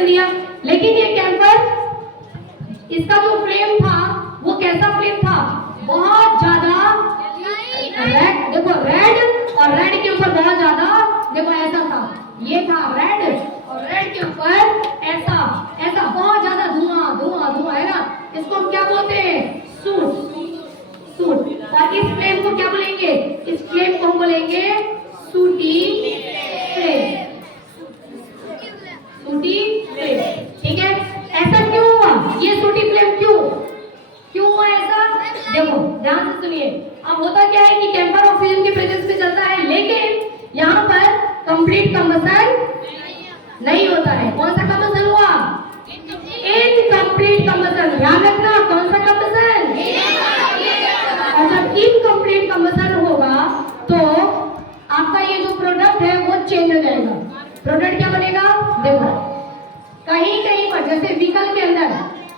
Signal दिया। लेकिन ये कैंपर, इसका जो फ्लेम था वो कैसा फ्लेम था, बहुत ज्यादा रेड, देखो रेड, और रेड के ऊपर बहुत ज्यादा, देखो ऐसा था, ये था रेड, और रेड के ऊपर ऐसा ऐसा बहुत ज्यादा धुआं धुआं धुआं है ना, इसको हम क्या बोलते हैं, सूट सूट। और इस फ्लेम को क्या बोलेंगे, इस फ्लेम को हम बोलेंगे सूटी फ्लेम, सूटी फ्लेम। ठीक है, ऐसा क्यों हुआ, ये सूटी फ्लेम क्यों हुआ ऐसा, देखो ध्यान से सुनिए। अब होता क्या है कि कैंपर ऑक्सीजन के प्रेजेंस में चलता है, लेकिन यहाँ पर कंप्लीट कंबशन नहीं होता है। कौन सा कंबशन हुआ, इनकम्प्लीट कंबशन। ध्यान रखना, कौन सा कंबशन, और जब इनकम्प्लीट कंबशन होगा तो आपका ये जो प्रोडक्ट है वो चेंज हो जाएगा। प्रोडक्ट क्या बनेगा, देखो कहीं कहीं पर, जैसे व्हीकल के अंदर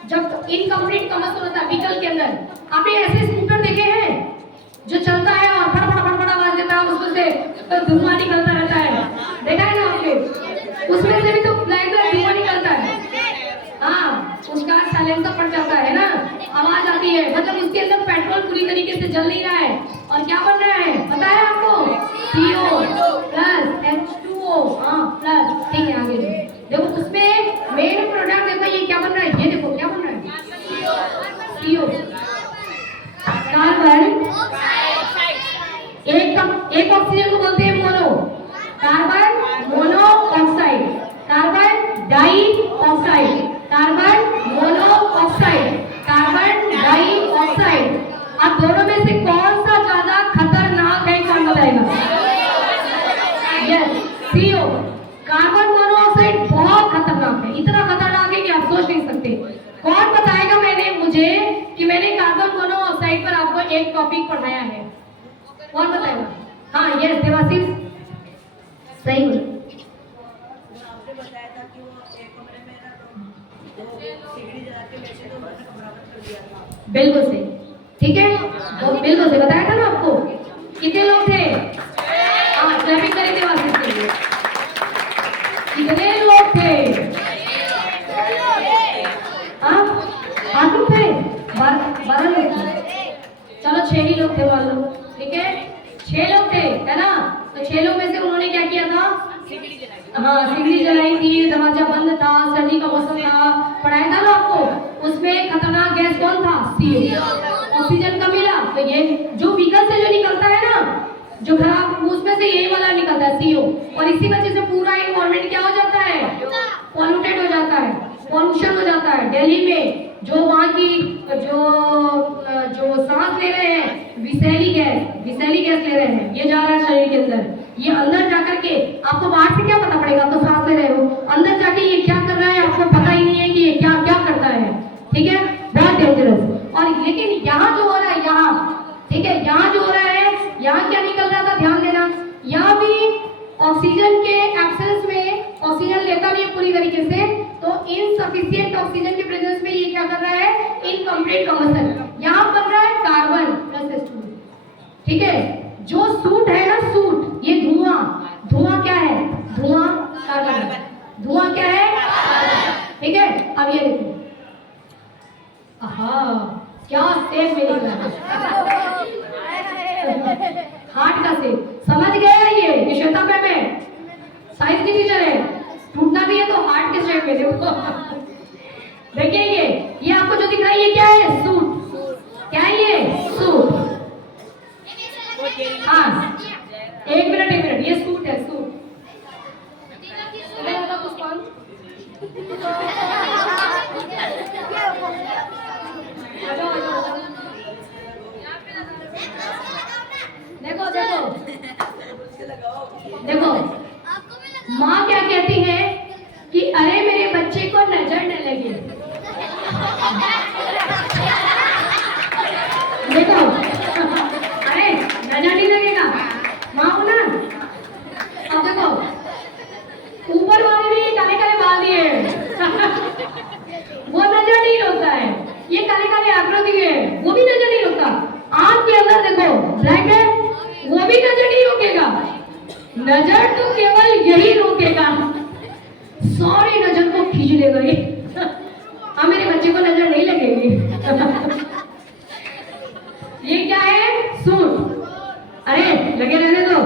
जब इनकम्प्लीट कंबशन होता है, व्हीकल के अंदर आपने ऐसे स्कूटर देखे हैं जो चलता है और फटाफट आवाज देता है, उसमें से तो धुआं निकलता रहता है, देखा है ना आपने, उसमें से भी तो धुआं निकलता है। हाँ, उसका साइलेंसर पड़ जाता है ना, आवाज आती है, मतलब उसके अंदर पेट्रोल पूरी तरीके से जल नहीं रहा है, और क्या बन रहा है पता है आपको, CO प्लस H2O, हाँ प्लस। ठीक है, आगे देखो उसमें मेन प्रोडक्ट देखो ये क्या बन रहा है, ये देखो क्या बन रहा है, CO कार्बन, एक ऑक्सीजन को बोलते हैं mono, carbon mono oxide, carbon di oxide, carbon mono oxide, carbon di oxide. अब दोनों में से कौन सा ज्यादा खतरनाक है, कौन बताएगा, यस CO, कार्बन मोनोऑक्साइड बहुत खतरनाक है, इतना खतरनाक है कि आप सोच नहीं सकते। कौन बताएगा मैंने मुझे कि मैंने कार्बन मोनोऑक्साइड पर आपको एक टॉपिक पढ़ाया है, कौन बताएगा, हाँ यस देवाशीष सही बोला, आपने बताया था कि वो एक कमरे में ना तो सिगड़ी जला के वैसे तो बराबर कर दिया था, बिल्कुल सही। ठीक है, तो बिल्कुल सही बताया था ना आपको। कितने लोग थे, हाँ क्लैपिंग करें देवाशीष के लिए, कितने लोग थे, हाँ 8 लोग थे, 12 लोग थे, चलो 6 ही लोग थे मान लो। ठीक है, 6 लोग थे है ना, तो 6 लोग में से उन्होंने क्या किया था, हाँ सिगड़ी जलाई थी, दरवाजा बंद था, सर्दी का मौसम था, पढ़ाया था ना आपको। उसमें खतरनाक गैस कौन था, CO, ऑक्सीजन का मिला, तो ये जो व्हीकल से जो निकलता है ना, जो खराब, उसमें से यही वाला निकलता है CO, और इसी वजह से पूरा इन्वायरमेंट क्या हो जाता है, पॉल्यूटेड हो जाता है, पॉल्यूशन हो जाता है। दिल्ली में जो वहाँ की जो सांस ले रहे हैं, विषैली गैस ले रहे हैं, ये जा रहा है शरीर के अंदर, ये अंदर जाकर के आपको बाहर से क्या पता पड़ेगा, तो सांस ले रहे हो, अंदर जाके ये क्या कर रहा है आपको पता ही नहीं है कि ये क्या क्या करता है। ठीक है, बहुत डेंजरस। और लेकिन यहाँ जो हो रहा है, यहाँ ठीक है, यहाँ जो हो रहा है, यहाँ क्या निकल रहा था, ध्यान देना, यहाँ भी ऑक्सीजन के एब्सेंस में ऑक्सीजन लेता नहीं है पूरी तरीके से, तो इनसफिशिएंट ऑक्सीजन के प्रेजेंस में ये क्या कर रहा है, इनकम्प्लीट कंबशन। यहाँ बन रहा है कार्बन प्लस H2। ठीक है, जो सूट है ना, सूट, ये धुआं क्या है, धुआं कार्बन, धुआं क्या है, ठीक है। अब ये देखो, क्या सेब में निकला हार्ट का सेब, समझ गए ये श्वेता मैम है, साइंस की टीचर है, टूटना भी है तो हार्ट के शेप में देखो। देखिए ये आपको जो दिख रहा है ये क्या है, सूट, क्या है ये, सूट, हाँ एक मिनट, ये सूट है, सूट। देखो माँ क्या कहती है कि अरे मेरे बच्चे को नजर न लगे। देखो अरे नजर नहीं लगेगा माँ को ना। अब देखो ऊपर वाले ने काले काले बाल दिए वो नजर नहीं रोकता है, ये काले काले आकृति है वो भी नजर नहीं रोकता। आंख के अंदर देखो ब्लैक है वो भी नजर नहीं रोकेगा, नजर तो केवल यही रोकेगा, सॉरी नजर को खींच लेगा ये। हाँ मेरे बच्चे को नजर नहीं लगेगी। ये क्या है? सूट। अरे लगे रहने दो।